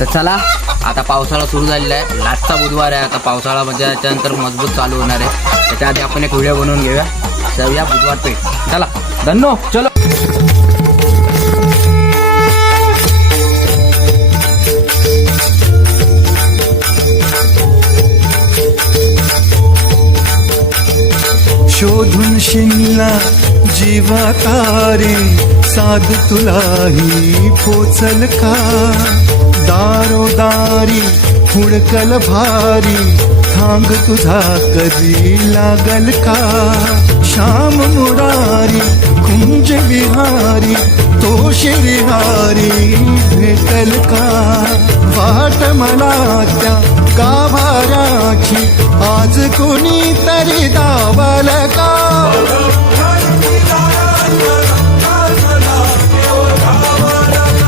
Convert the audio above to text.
तर चला आता पावसाळा सुरू झालेला आहे, लास्टचा बुधवार आहे. आता पावसाळा म्हणजे त्याच्यानंतर मजबूत चालू होणार आहे. त्याच्या आधी आपण एक व्हिडिओ बनवून घेऊया. जाऊया बुधवार पेठ. चला धन्नो चलो. शोधून शिनला जीवा तारे, साध तुलाही पोचल का? दारोदारी हुडकल भारी, थांग तुझा कधी लागल का? श्याम मुरारी कुंज विहारी, तो शिरिहारी भेटल का? वाट मला त्या गाभाराची, आज कोणी तरी दावल का?